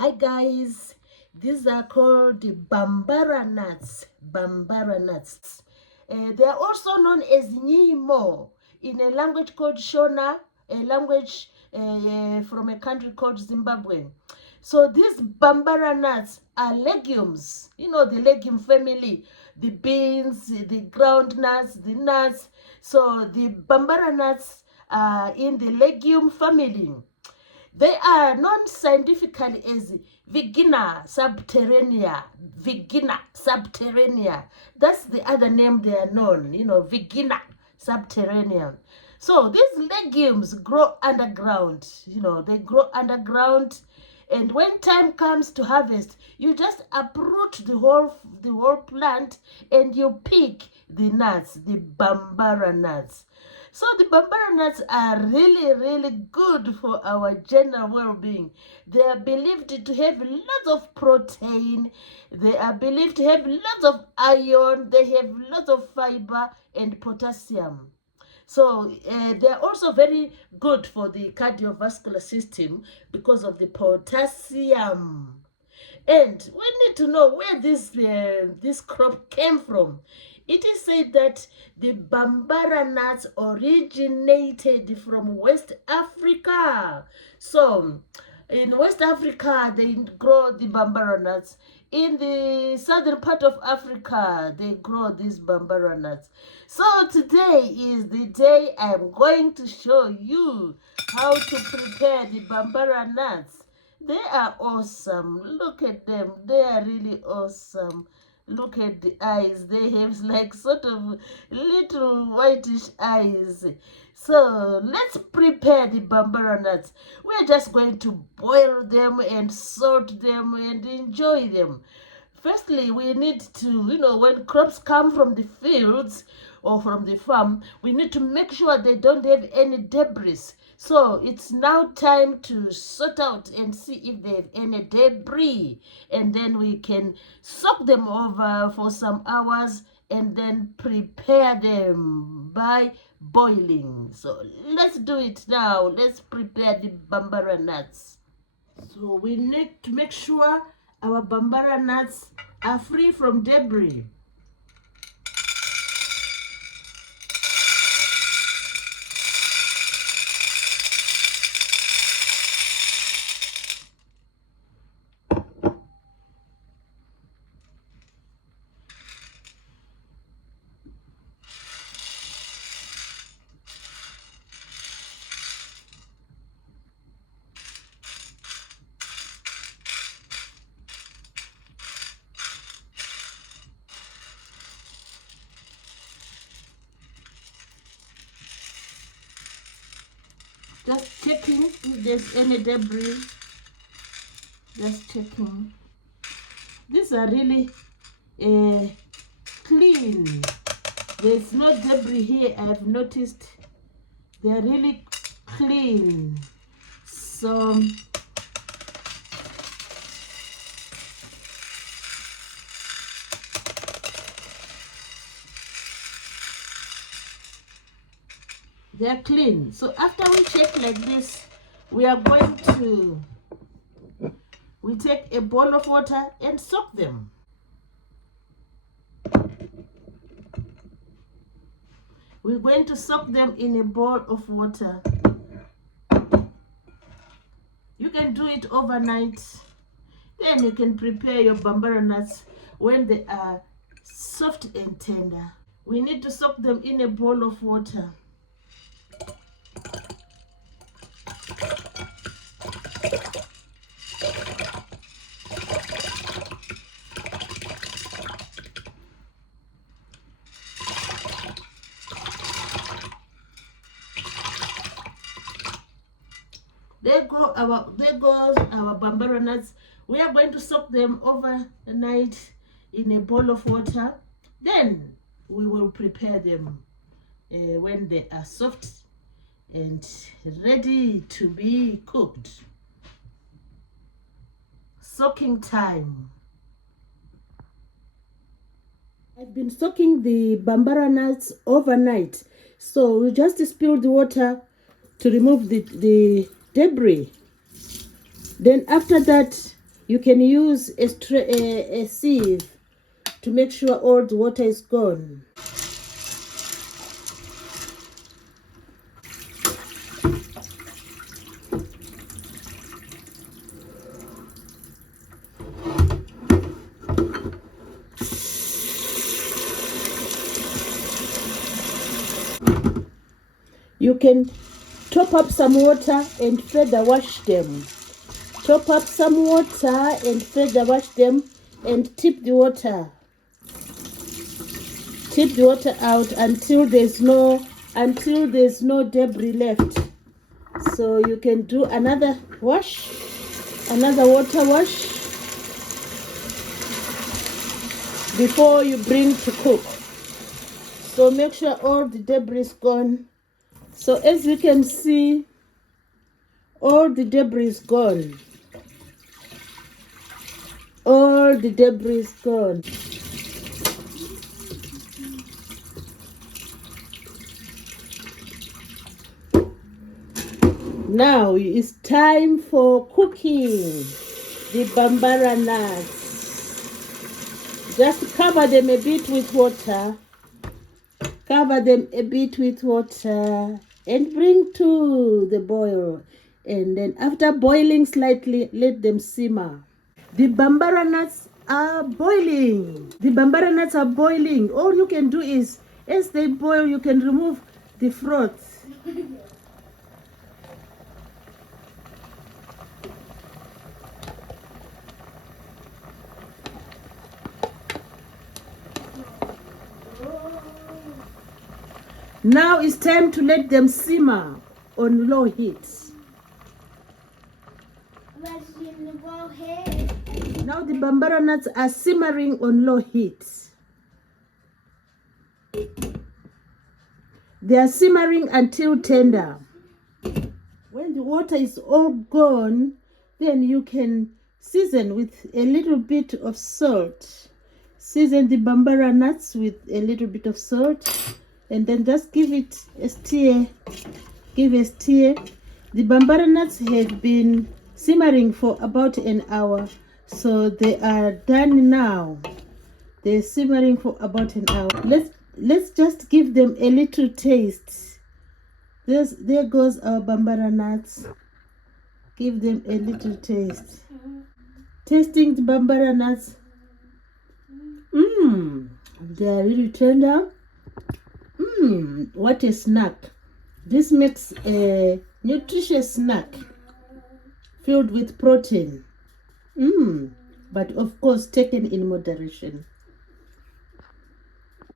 Hi guys, these are called Bambara nuts. Bambara nuts. They are also known as Nyimo in a language called Shona, a language from a country called Zimbabwe. So these Bambara nuts are legumes. You know, the legume family, the beans, the ground nuts, the nuts. So the Bambara nuts are in the legume family. They are known scientifically as Vigina subterranea. Vigina subterranea. That's the other name they are known, Vigina subterranea. So these legumes grow underground, they grow underground. And when time comes to harvest, you just uproot the whole plant and you pick the nuts, the Bambara nuts. So the Bambara nuts are really, really good for our general well-being. They are believed to have lots of protein. They are believed to have lots of iron. They have lots of fiber and potassium. So they're also very good for the cardiovascular system because of the potassium. And we need to know where this crop came from. It is said that the Bambara nuts originated from West Africa. So in West Africa, they grow the Bambara nuts. In the southern part of Africa, they grow these Bambara nuts. So today is the day I'm going to show you how to prepare the Bambara nuts. They are awesome. Look at them. They are really awesome. Look at the eyes. They have like sort of little whitish eyes. So let's prepare the Bambara nuts. We're just going to boil them and salt them and enjoy them. Firstly, we need to, when crops come from the fields or from the farm, we need to make sure they don't have any debris. So it's now time to sort out and see if they have any debris. And then we can soak them over for some hours and then prepare them by boiling. So let's do it now. Let's prepare the Bambara nuts. So we need to make sure our Bambara nuts are free from debris. Just checking if there's any debris. Just checking. These are really clean. There's no debris here. I've noticed they're really clean. So they're clean. So after we check like this, we are going to take a bowl of water and soak them. We're going to soak them in a bowl of water. You can do it overnight. Then you can prepare your Bambara nuts when they are soft and tender. We need to soak them in a bowl of water. There goes our Bambara nuts. We are going to soak them overnight in a bowl of water. Then we will prepare them when they are soft and ready to be cooked. Soaking time. I've been soaking the Bambara nuts overnight. So we just spill the water to remove the debris. Then after that, You can use a sieve to make sure all the water is gone. You can top up some water and further wash them. Top up some water and further wash them and tip the water. Tip the water out until there's no debris left. So you can do another wash, another water wash before you bring to cook. So make sure all the debris is gone. So as you can see, all the debris is gone. All the debris is gone. Now it's time for cooking the Bambara nuts. Just cover them a bit with water. Cover them a bit with water and bring to the boil. And then after boiling slightly, let them simmer. The Bambara nuts are boiling. The Bambara nuts are boiling. All you can do is, as they boil, you can remove the froth. Now it's time to let them simmer on low heat. Now the Bambara nuts are simmering on low heat. They are simmering until tender. When the water is all gone, then you can season with a little bit of salt. Season the Bambara nuts with a little bit of salt. And then just give it a stir. Give a stir. The Bambara nuts have been simmering for about an hour, so they are done now. They're simmering for about an hour. Let's just give them a little taste. There goes our Bambara nuts. Give them a little taste. Tasting the Bambara nuts. They are really tender. What a snack. This makes a nutritious snack filled with protein. But of course taken in moderation.